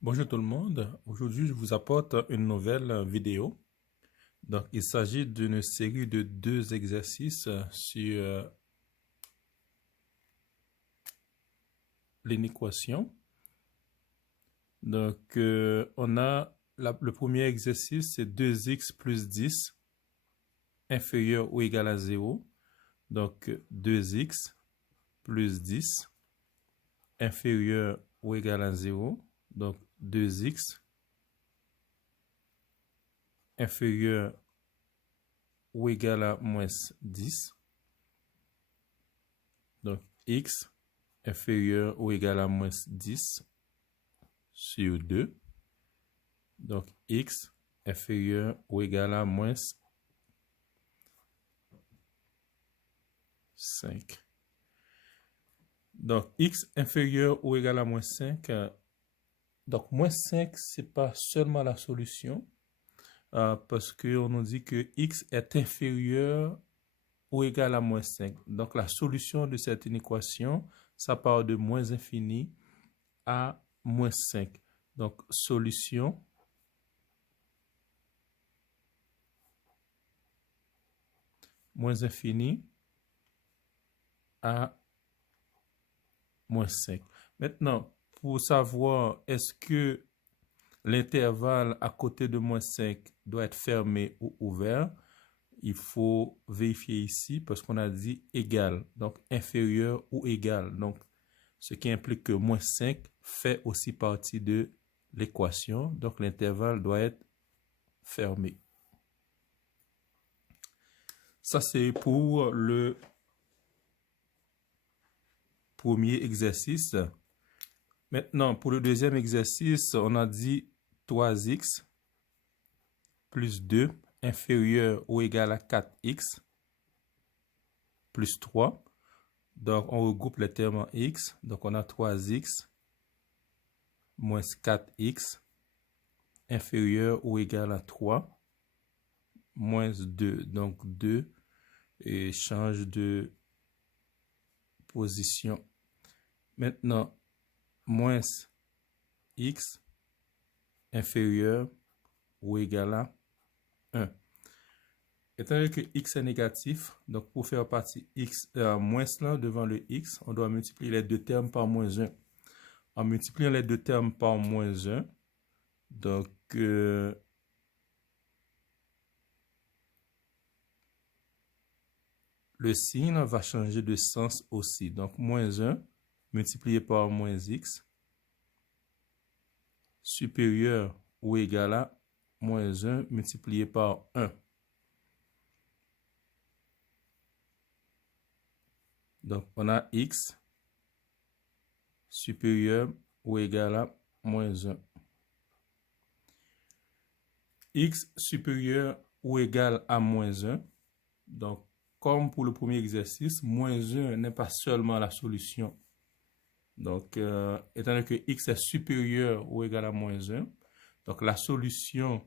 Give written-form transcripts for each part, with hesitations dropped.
Bonjour tout le monde. Aujourd'hui, je vous apporte une nouvelle vidéo. Donc, il s'agit d'une série de 2 exercices sur l'inéquation. Donc, on a le premier exercice, c'est 2x plus 10 inférieur ou égal à 0. Donc, 2x plus 10 inférieur ou égal à 0. Donc, 2x inférieur ou égal à moins 10. Donc, x inférieur ou égal à moins 10 sur 2. Donc, x inférieur ou égal à moins 5. Donc, x inférieur ou égal à moins 5. Donc, moins 5, ce n'est pas seulement la solution, parce qu'on nous dit que x est inférieur ou égal à moins 5. Donc, la solution de cette inéquation, ça part de moins infini à moins 5. Donc, solution moins infini à moins 5. Maintenant, pour savoir est-ce que l'intervalle à côté de moins 5 doit être fermé ou ouvert, il faut vérifier ici parce qu'on a dit égal, donc inférieur ou égal. Donc, ce qui implique que moins 5 fait aussi partie de l'équation. Donc, l'intervalle doit être fermé. Ça, c'est pour le premier exercice. Maintenant, pour le deuxième exercice, on a dit 3x plus 2 inférieur ou égal à 4x plus 3. Donc, on regroupe les termes en x. Donc, on a 3x moins 4x inférieur ou égal à 3 moins 2. Donc, 2 et change de position. Maintenant, moins x inférieur ou égal à 1. Étant donné que x est négatif, donc pour faire partie x moins là devant le x, on doit multiplier les deux termes par moins 1. En multipliant les deux termes par moins 1, donc le signe va changer de sens aussi. Donc moins 1 multiplié par moins x supérieur ou égal à moins 1 multiplié par 1. Donc, on a x supérieur ou égal à moins 1. X supérieur ou égal à moins 1. Donc, comme pour le premier exercice, moins 1 n'est pas seulement la solution. Donc, étant donné que x est supérieur ou égal à moins 1, donc la solution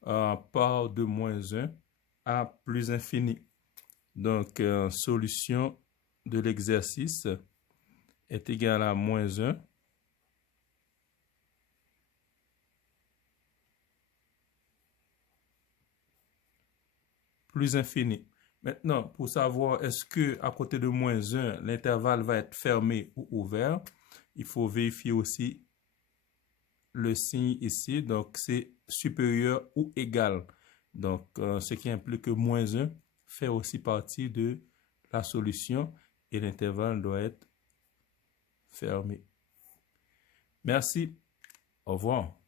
part de moins 1 à plus infini. Donc, solution de l'exercice est égale à moins 1 plus infini. Maintenant, pour savoir est-ce que à côté de moins 1, l'intervalle va être fermé ou ouvert, il faut vérifier aussi le signe ici. Donc, c'est supérieur ou égal. Donc, ce qui implique que moins 1 fait aussi partie de la solution et l'intervalle doit être fermé. Merci. Au revoir.